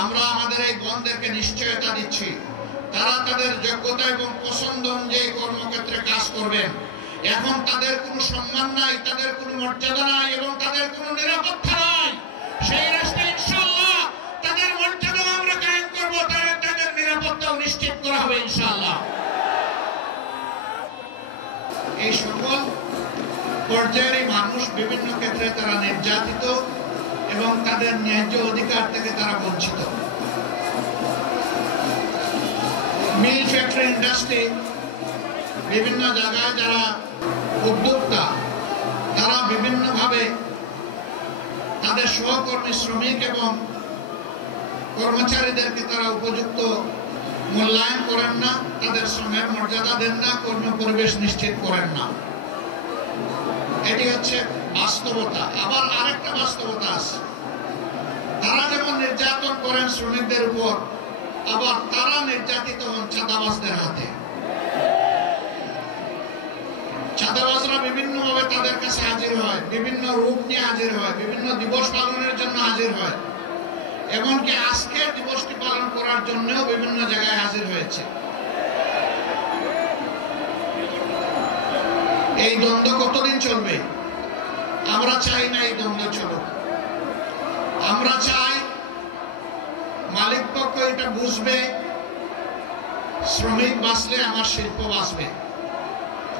আমরা আমাদের এই বোনদেরকে নিশ্চয়তা দিচ্ছি তারা তাদের যোগ্যতা এবং পছন্দ অনুযায়ী কর্মক্ষেত্রে কাজ করবেন। এখন তাদের কোনো সম্মান নাই, তাদের কোনো মর্যাদা নাই এবং তাদের কোনো নিরাপত্তা নাই। সেই রাষ্ট্রে ইনশাআল্লাহ তাদের মর্যাদা আমরা কায়েম করব, তাদের নিরাপত্তাও নিশ্চিত করা হবে ইনশাআল্লাহ। এই সকল পর্যায়ের মানুষ বিভিন্ন ক্ষেত্রে তারা নির্যাতিত এবং তাদের ন্যায্য অধিকার থেকে তারা বঞ্চিত। মিল ফ্যাক্টরি ইন্ডাস্ট্রি বিভিন্ন জায়গায় যারা উদ্যোক্তা তারা বিভিন্নভাবে তাদের সহকর্মী শ্রমিক এবং কর্মচারীদেরকে তারা উপযুক্ত মূল্যায়ন করেন না, তাদের শ্রমের মর্যাদা দেন না, কর্ম পরিবেশ নিশ্চিত করেন না। এটি হচ্ছে বাস্তবতা। আবার আরেকটা বাস্তবতা আছে, তারা যেমন নির্যাতন করেন শ্রমিকদের উপর, আবার তারা নির্যাতিত হন চাঁদাবাজদের হাতে। চাঁদাবাজরা বিভিন্নভাবে তাদের কাছে হাজির হয়, বিভিন্ন রূপ নিয়ে হাজির হয়, বিভিন্ন দিবস পালনের জন্য হাজির হয়, এমনকি আজকের দিবসটি পালন করার জন্যও বিভিন্ন জায়গায় হাজির হয়েছে। এই দ্বন্দ্ব কতদিন চলবে? আমরা চাই না এই দ্বন্দ্ব চলুক। আমরা চাই মালিক পক্ষ এটা বুঝবে, শ্রমিক বাঁচলে আমার শিল্প বাঁচবে,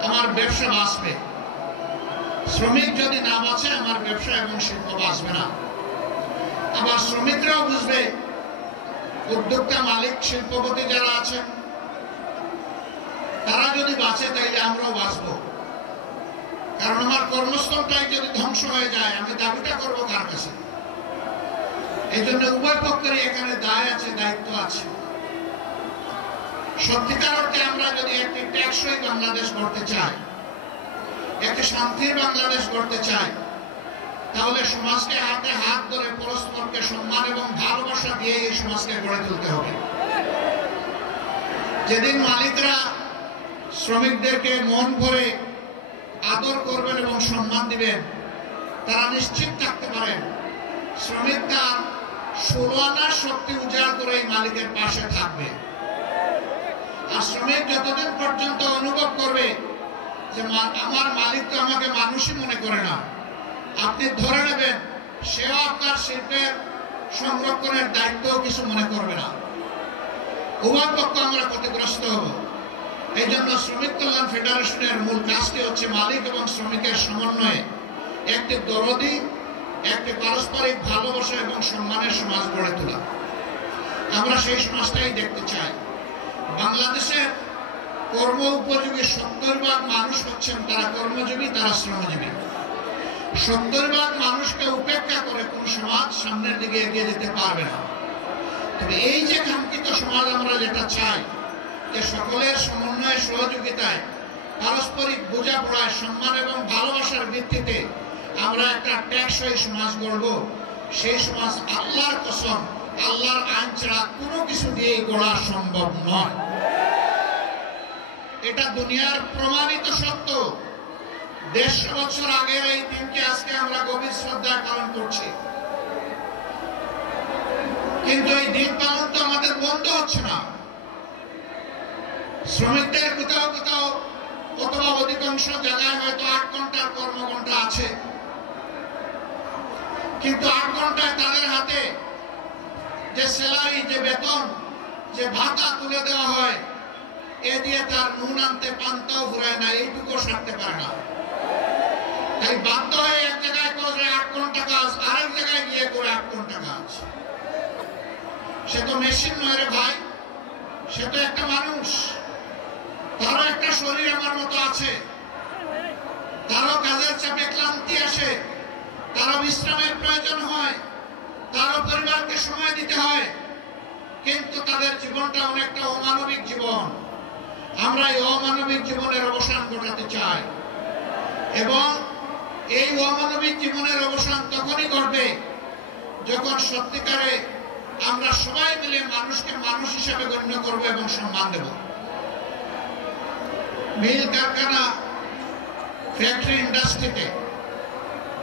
আমার ব্যবসা বাঁচবে। শ্রমিক যদি না বাঁচে আমার ব্যবসা এবং শিল্প বাঁচবে না। আবার শ্রমিকরাও বুঝবে, উদ্যোক্তা মালিক শিল্পপতি যারা আছেন তারা যদি বাঁচে তাইলে আমরাও বাঁচবো। কারণ আমার কর্মস্থলটাই যদি ধ্বংস হয়ে যায় আমি দাবিটা করবো কার কাছে? এই জন্য উভয় পক্ষেরই এখানে দায় আছে, দায়িত্ব আছে। সত্যিকার অর্থে আমরা যদি একটি টেকসই বাংলাদেশ গড়তে চাই, একটি শান্তির বাংলাদেশ গড়তে চাই, তাহলে সমাজকে হাতে হাত ধরে পরস্পরকে সম্মান এবং ভালোবাসা দিয়ে এই সমাজকে গড়ে তুলতে হবে। যেদিন মালিকরা শ্রমিকদেরকে মন ভরে আদর করবেন এবং সম্মান দিবেন, তারা নিশ্চিত থাকতে পারেন শ্রমিক তার 16 আনার শক্তি উজাড় করে এই মালিকের পাশে থাকবে। আর শ্রমিক যতদিন পর্যন্ত অনুভব করবে যে আমার মালিক তো আমাকে মানুষই মনে করে না, আপনি ধরে নেবেন সেও আপনার শিল্পের সংরক্ষণের দায়িত্ব কিছু মনে করবে না। উভয় পক্ষ আমরা ক্ষতিগ্রস্ত হব। এই জন্য শ্রমিক কল্যাণ ফেডারেশনের মূল কাজটি হচ্ছে মালিক এবং শ্রমিকের সমন্বয়ে একটি দরদি, একটি পারস্পরিক ভালোবাসা এবং সম্মানের সমাজ গড়ে তোলা। আমরা সেই সমাজটাই দেখতে চাই। বাংলাদেশের কর্ম উপযোগী 70% মানুষ হচ্ছেন তারা কর্মজীবী, তারা শ্রমজীবী। 70% মানুষকে উপেক্ষা করে কোন সমাজ সামনের দিকে এগিয়ে যেতে পারবে না। তবে এই যে কাঙ্ক্ষিত সমাজ আমরা যেটা চাই, যে সকলের সমন্বয় সহযোগিতায় পারস্পরিক বোঝাপড়ায় সম্মান এবং ভালোবাসার ভিত্তিতে আমরা একটা টেকসই সমাজ গড়ব, সেই সমাজ আল্লাহর কসম, আল্লাহর আইন ছাড়া কোনো কিছু দিয়ে গড়া সম্ভব নয়। এটা দুনিয়ার প্রমাণিত সত্য। 150 বছর আগের এই দিনকে আজকে আমরা গভীর শ্রদ্ধা পালন করছি, কিন্তু এই দিন পালন তো আমাদের বন্ধ হচ্ছে না। শ্রমিকদের কোথাও কোথাও অথবা অধিকাংশ জায়গায় হয়তো 8 ঘন্টার কর্মঘণ্টা আছে, কিন্তু 8 ঘন্টায় তাদের হাতে যে স্যালারি, যে বেতন, যে ভাতা তুলে দেওয়া হয়, এ দিয়ে তার নুন আনতে পান্তাও ফুরায় না, এইটুকু সারতে পারে না। তাই বাধ্য হয়ে এক জায়গায় করে 8 ঘন্টা কাজ, আরেক জায়গায় গিয়ে করে 8 ঘন্টা কাজ। সে তো মেশিন নয় রে ভাই, সে তো একটা মানুষ, তারও একটা শরীর আমার মতো আছে, তারও কাজের চাপে ক্লান্তি আসে, তারও বিশ্রামের প্রয়োজন হয়, তারও পরিবারকে সময় দিতে হয়, কিন্তু তাদের জীবনটা অনেকটা অমানবিক জীবন। আমরা এই অমানবিক জীবনের অবসান ঘটাতে চাই এবং এই অমানবিক জীবনের অবসান তখনই ঘটবে যখন সত্যিকারে আমরা সবাই মিলে মানুষকে মানুষ হিসেবে গণ্য করব এবং সম্মান দেব। মিল কারখানা, ফ্যাক্টরি ইন্ডাস্ট্রিতে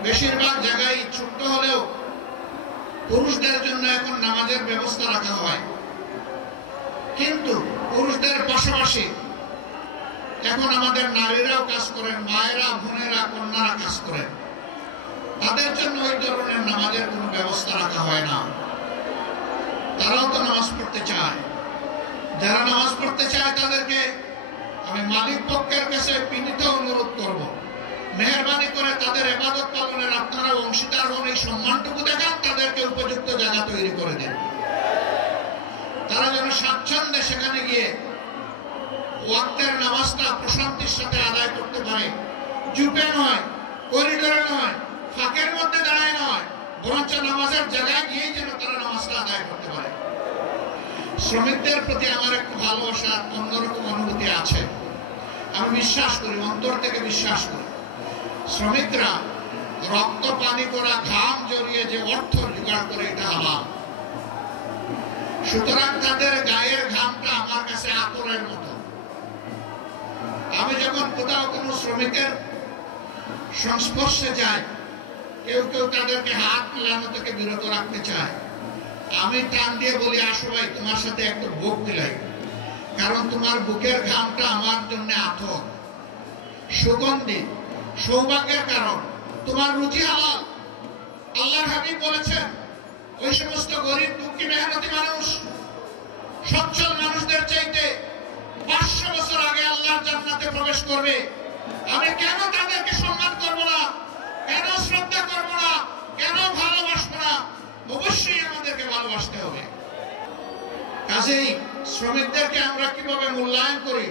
বেশিরভাগ জায়গায় ছোট্ট হলেও পুরুষদের জন্য এখন নামাজের ব্যবস্থা রাখা হয়, কিন্তু পুরুষদের পাশাপাশি এখন আমাদের নারীরাও কাজ করেন, মায়েরা, বোনেরা, কন্যারা কাজ করেন। তাদের জন্য ওই ধরনের নামাজের কোনো ব্যবস্থা রাখা হয় না। তারাও তো নামাজ পড়তে চায়। যারা নামাজ পড়তে চায় তাদেরকে আমি মালিক পক্ষের কাছে বিনীত অনুরোধ করব, মেহরবানি করে তাদের ইবাদত পালনের আপনারা অংশীদার হন, এই সম্মানটুকু দেখান, তাদেরকে উপযুক্ত জায়গা তৈরি করে দেন। তারা যেন স্বাচ্ছন্দ্যে সেখানে গিয়ে ওয়াক্তের নামাজটা প্রশান্তির সাথে আদায় করতে পারে। চুপে নয়, করিডোরে নয়, ফাঁকের মধ্যে দাঁড়ায় নয়, বরঞ্চ নামাজের জায়গায় গিয়েই যেন তারা নামাজটা আদায় করতে পারে। শ্রমিকদের প্রতি আমার একটু ভালোবাসা, অন্যরকম অনুভূতি আছে। আমি বিশ্বাস করি, অন্তর থেকে বিশ্বাস করি, শ্রমিকরা রক্ত পানি করা, ঘাম জড়িয়ে যে অর্থ জোগাড় করে এটা হালাল। সুতরাং তাদের গায়ের ঘামটা আমার কাছে আতরের মতো। আমি যখন কোথাও কোনো শ্রমিকের সংস্পর্শে যাই, কেউ কেউ তাদেরকে হাত মিলানো থেকে বিরত রাখতে চায়, আমি টান দিয়ে বলি, আসো ভাই, তোমার সাথে একটু বুক মিলাই, কারণ তোমার বুকের ঘামটা আমার জন্য আতর, সুগন্ধি, সৌভাগ্যের কারণ, তোমার রুচি হালাল। আল্লাহর হাবিব বলেছেন, ওই সমস্ত গরিব, দুঃখী, মেহনতি মানুষ সচ্ছল মানুষদের চাইতে 500 বছর আগে আল্লাহর জান্নাতে প্রবেশ করবে। আমি কেন তাদেরকে সম্মান করব না, কেন শ্রদ্ধা করব না, কেন ভালোবাসবো না? অবশ্যই আমাদেরকে ভালোবাসতে হবে। কাজেই শ্রমিকদেরকে আমরা কিভাবে মূল্যায়ন করি,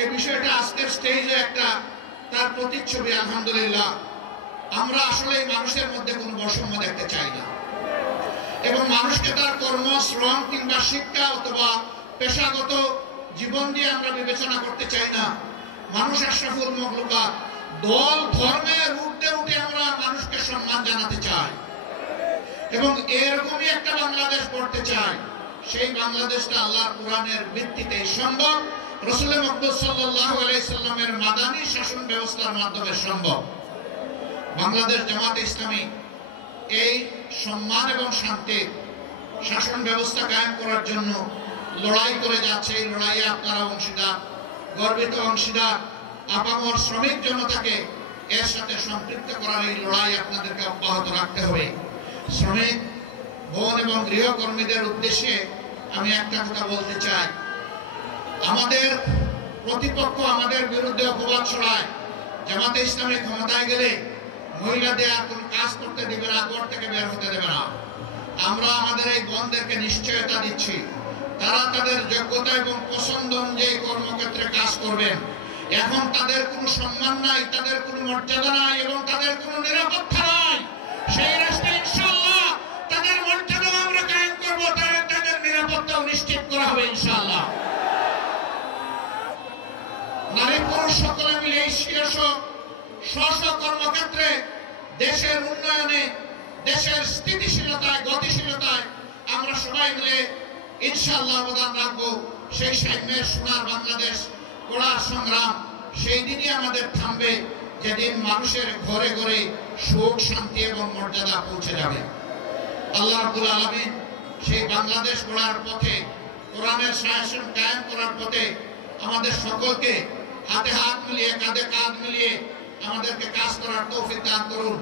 এই বিষয়টা আজকের স্টেজে একটা তার প্রতিচ্ছবি। আলহামদুলিল্লাহ, আমরা আসলে মানুষের মধ্যে কোনো বৈষম্য দেখতে চাই না, এবং মানুষকে তার কর্ম, শ্রম কিংবা শিক্ষা অথবা পেশাগত জীবন দিয়ে আমরা বিবেচনা করতে চাই না। মানুষ আশরাফুল মখলুকাত। দল, ধর্মের ঊর্ধ্বে উঠে আমরা মানুষকে সম্মান জানাতে চাই, এবং এরকমই একটা বাংলাদেশ গড়তে চাই। সেই বাংলাদেশটা আল্লাহর কোরআনের ভিত্তিতে সম্ভব, রাসূল মুহাম্মদ সাল্লাল্লাহু আলাইহি সাল্লামের মাদানী শাসন ব্যবস্থার মাধ্যমে সম্ভব। বাংলাদেশ জামাতে ইসলামী এই সম্মান এবং শান্তির শাসন ব্যবস্থা কায়েম করার জন্য লড়াই করে যাচ্ছে। এই লড়াইয়ে আপনারা অংশীদার, গর্বিত অংশীদার। আপামর শ্রমিক জনতাকে এর সাথে সম্পৃক্ত করার এই লড়াই আপনাদেরকে অব্যাহত রাখতে হবে। শ্রমিক বোন এবং গৃহকর্মীদের উদ্দেশ্যে আমি একটা কথা বলতে চাই, আমাদের প্রতিপক্ষ আমাদের বিরুদ্ধে অপবাদ ছড়ায়, জামাতে ইসলামী ক্ষমতায় গেলে মহিলাদের আর কোন কাজ করতে দেবে না, ঘর থেকে বের হতে দেবে না। আমরা আমাদের এই বোনদেরকে নিশ্চয়তা দিচ্ছি, তারা তাদের যোগ্যতা এবং পছন্দ অনুযায়ী কর্মক্ষেত্রে কাজ করবেন। এখন তাদের কোনো সম্মান নাই, তাদের কোনো মর্যাদা নাই, এবং তাদের কোনো নিরাপত্তা নাই। সেই রাষ্ট্রে ইনশাআল্লাহ তাদের মর্যাদা আমরা কায়েম করব, তাদের নিরাপত্তাও নিশ্চিত করা হবে ইনশাআল্লাহ। নারী পুরুষ সকলে মিলে এই স্ব কর্মক্ষেত্রে দেশের উন্নয়নে, দেশের স্থিতিশীলতায়, গতিশীলতায় আমরা সবাই মিলে ইনশাআল্লাহ অবদান রাখবো। সেই সাম্যের সোনার বাংলাদেশ গড়ার সংগ্রাম সেই দিনই আমাদের থামবে, যেদিন মানুষের ঘরে ঘরে সুখ, শান্তি এবং মর্যাদা পৌঁছে যাবে। আল্লাহ রাব্বুল আলামিন সেই বাংলাদেশ গড়ার পথে, কোরআনের শাসন কায়েম করার পথে আমাদের সকলকে হাতে হাত মিলিয়ে, কাঁধে কাঁধ মিলিয়ে আমাদেরকে কাজ করার তৌফিক দান করুন।